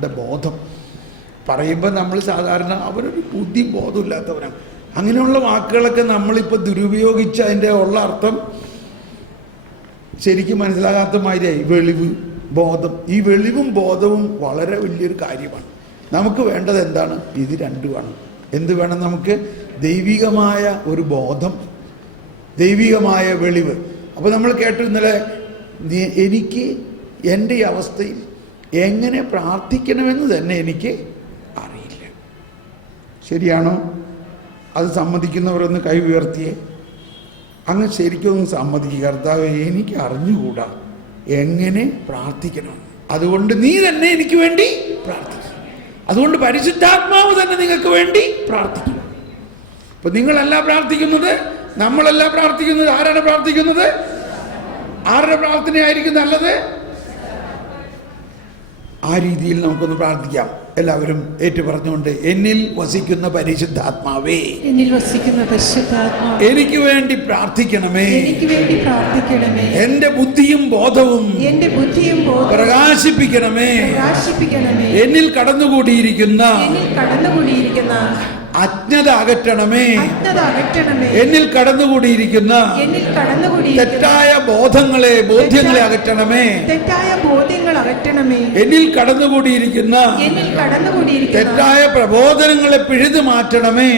ഞങ്ങളുടെ ബോധം പറയുമ്പോൾ നമ്മൾ സാധാരണ അവരൊരു ബുദ്ധിയും ബോധമില്ലാത്തവരാണ്. അങ്ങനെയുള്ള വാക്കുകളൊക്കെ നമ്മളിപ്പോൾ ദുരുപയോഗിച്ച് അതിൻ്റെ ഉള്ള അർത്ഥം ശരിക്കും മനസ്സിലാകാത്ത മാതിരിയായി. വെളിവ്, ബോധം. ഈ വെളിവും ബോധവും വളരെ വലിയൊരു കാര്യമാണ്. നമുക്ക് വേണ്ടത് എന്താണ്? ഇത് രണ്ടുമാണ്. എന്ത് വേണം നമുക്ക്? ദൈവികമായ ഒരു ബോധം, ദൈവികമായ വെളിവ്. അപ്പോൾ നമ്മൾ കേട്ടു ഇന്നലെ, എനിക്ക് എൻ്റെ ഈ അവസ്ഥയിൽ എങ്ങനെ പ്രാർത്ഥിക്കണമെന്ന് തന്നെ എനിക്ക് അറിയില്ല. ശരിയാണോ? അത് സമ്മതിക്കുന്നവരൊന്ന് കൈ ഉയർത്തിയേ. അങ്ങ് ശരിക്കും ഒന്ന് സമ്മതിക്കുക, കർത്താവേ എനിക്ക് അറിഞ്ഞുകൂടാ എങ്ങനെ പ്രാർത്ഥിക്കണം, അതുകൊണ്ട് നീ തന്നെ എനിക്ക് വേണ്ടി പ്രാർത്ഥിക്കും. അതുകൊണ്ട് പരിശുദ്ധാത്മാവ് തന്നെ നിങ്ങൾക്ക് വേണ്ടി പ്രാർത്ഥിക്കും. അപ്പൊ നിങ്ങളല്ല പ്രാർത്ഥിക്കുന്നത്, നമ്മളല്ല പ്രാർത്ഥിക്കുന്നത്. ആരാണ് പ്രാർത്ഥിക്കുന്നത്? ആരുടെ പ്രാർത്ഥനയായിരിക്കും നല്ലത്? ആ രീതിയിൽ നമുക്കൊന്ന് പ്രാർത്ഥിക്കാം. എല്ലാവരും ഏറ്റു പറഞ്ഞുകൊണ്ട്, എന്നിൽ വസിക്കുന്ന പരിശുദ്ധാത്മാവേ, എനിക്ക് വേണ്ടി പ്രാർത്ഥിക്കണമേ, എന്റെ ബുദ്ധിയും ബോധവും പ്രകാശിപ്പിക്കണമേ, എന്നിൽ കടന്നുകൂടിയിരിക്കുന്ന അജ്ഞത അകറ്റണമേ, എന്നിൽ കടന്നുകൂടിയിരിക്കുന്ന തെറ്റായ ബോധ്യങ്ങളെ അകറ്റണമേ, എന്നിൽ കടന്നുകൂടിയിരിക്കുന്ന തെറ്റായ പ്രബോധനങ്ങളെ പിഴുതു മാറ്റണമേ,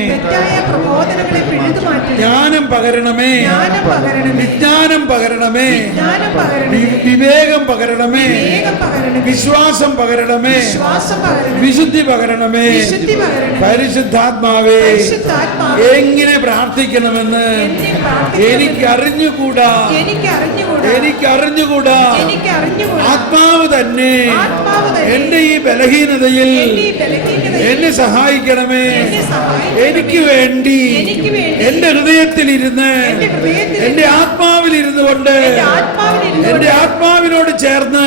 ജ്ഞാനം പകരണമേ, വിജ്ഞാനം പകരണമേ, വിവേകം പകരണമേ, വിശ്വാസം പകരണമേ, വിശുദ്ധി പകരണമേ. പരിശുദ്ധാത്മാവേ, എങ്ങനെ പ്രാർത്ഥിക്കണമെന്ന് എനിക്കറിഞ്ഞുകൂടാ. ആത്മാവ് തന്നെ എന്റെ ഈ ബലഹീനതയിൽ എന്നെ സഹായിക്കണമേ. എനിക്ക് വേണ്ടി എന്റെ ഹൃദയത്തിലിരുന്ന്, എന്റെ ആത്മാവിലിരുന്നു കൊണ്ട്, എന്റെ ആത്മാവിനോട് ചേർന്ന്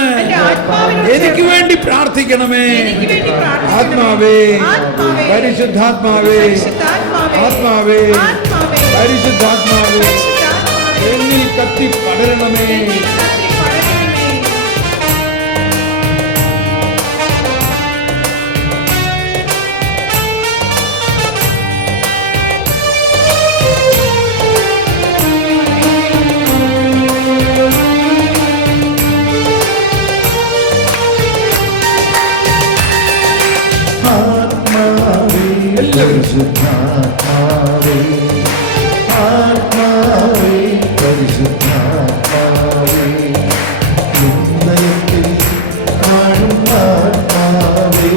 എനിക്ക് വേണ്ടി പ്രാർത്ഥിക്കണമേ. ആത്മാവേ, പരിശുദ്ധാത്മാവേ, ആത്മാവേ, പരിശുദ്ധാത്മാവേ, എന്നിൽ കത്തി പടരണമേ. പരിശുദ്ധാത്മാവേ, ആത്മാവേ, പരിശുദ്ധാത്മാവേ, ഹൃദയത്തിൽ കാണുന്ന ആത്മാവേ.